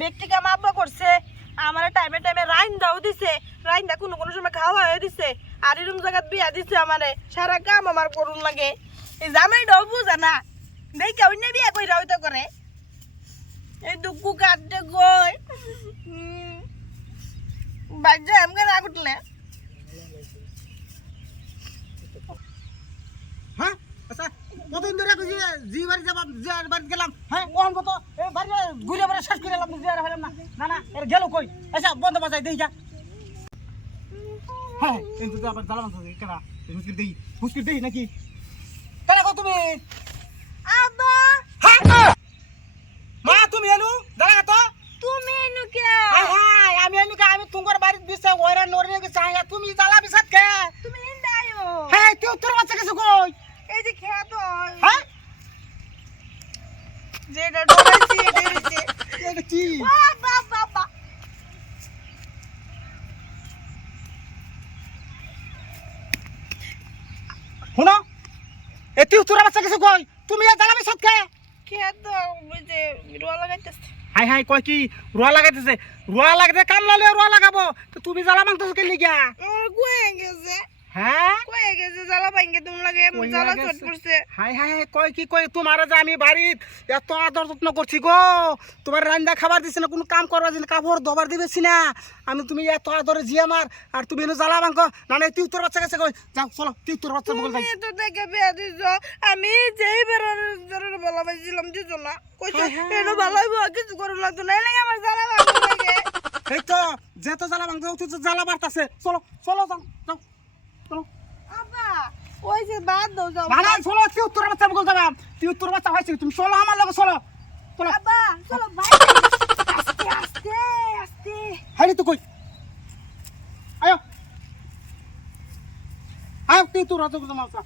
ব্যক্তি কাম আব্বা করছে, আমার টাইমে টাইমে রাইন দাও দিছে রাইন দা কোনো কোনো সময় খাওয়া হয়ে দিছে, আর এরম জায়গাত বিয়া দিছে আমারে, সারা কাম আমার করুন লাগে। এই জামাই ডাও বুঝা না, দেখে অন্য বিয়া কইরা হইতো করে এই দুঃখু কাটতে গই বাজ্যা এমকে না কুটলে হ্যাঁ আচ্ছা কতদিন ধরে কইছি, জি বাড়ি যাব, জি বাড়ি গেলাম হ্যাঁ ওখান কত? ঘুরে বাড়ি শেষ করে এলাম জি আর হলাম না। না না এর গেল কই? আচ্ছা বন্ধ বাজাই দেই যা। হ্যাঁ কিন্তু আবার জ্বালাম তো কেনা হুসকির দেই। হুসকির দেই নাকি? কেন কো তুমি? আব্বা! হ্যাঁ? মা তুমি এনু? দাঁড়া তো তুমি এনু কে? হাই আমি এনু কে? আমি তোমার বাড়িতে দিছে ওরা নরে কে চাই তুমি জ্বালা বিসাত কে? তুমি ইন্দায়ো হ্যাঁ তুই তোর বাচ্চা কিছু কই? এই যে হ্যাঁ? যেটা ডরাইছি এটা হইছে এটা কি? শুনো এ তুই তোর বাচ্চা কিছু কই? তুমি এ জ্বালা বিসাত কে খেত ওই যে রোয়া লাগাইতেছে? হাই হাই কয় কি? রোয়া লাগাইতেছে। রোয়া লাগাতে কাম লালে রোয়া লাগাবো। তো তুমি জ্বালা মাংতেছো কে লিগা আমার কয়ে গেছে হ্যাঁ কয়ে গেছে জ্বালা তুমি লাগে জ্বালা চট করছে হাই হাই হাই কয় কি তোমার যে আমি বাড়িত এত আদর যত্ন করছি গো। তোমার রান্দা খাবার দিছি না কোনো কাম না কাপড় দবার দিবেছি না। আমি তুমি এত আদরে জি আমার আর তুমি এনে জ্বালা মাংক না না তুই তোর বাচ্চা কাছে কই? যাও চলো তুই তোর বাচ্চা বগল যাই। তো দেখে বিয়া দিছ। আমি যেই বেড়ার জন্য ভালো পাইছিলাম দিছ না? কইছো। এনো ভালো হইব কিছু করে লাগতো না লাগে আমার জ্বালা লাগে। এই তো যেত জ্বালা মাংস তুই তো জ্বালা বাড়তাছে। চলো চলো যাও যাও চলো। আব্বা ওই যে বাদ দাও যাও। না চলো তুই উত্তর বাচ্চা বল যাবা। তুই উত্তর বাচ্চা হইছিস তুমি চলো আমার লগে চলো। চলো। বাবা চলো ভাই। আস্তে আস্তে আস্তে। হাইরে তো কই? আয়। আয় তুই তোর বগল যাও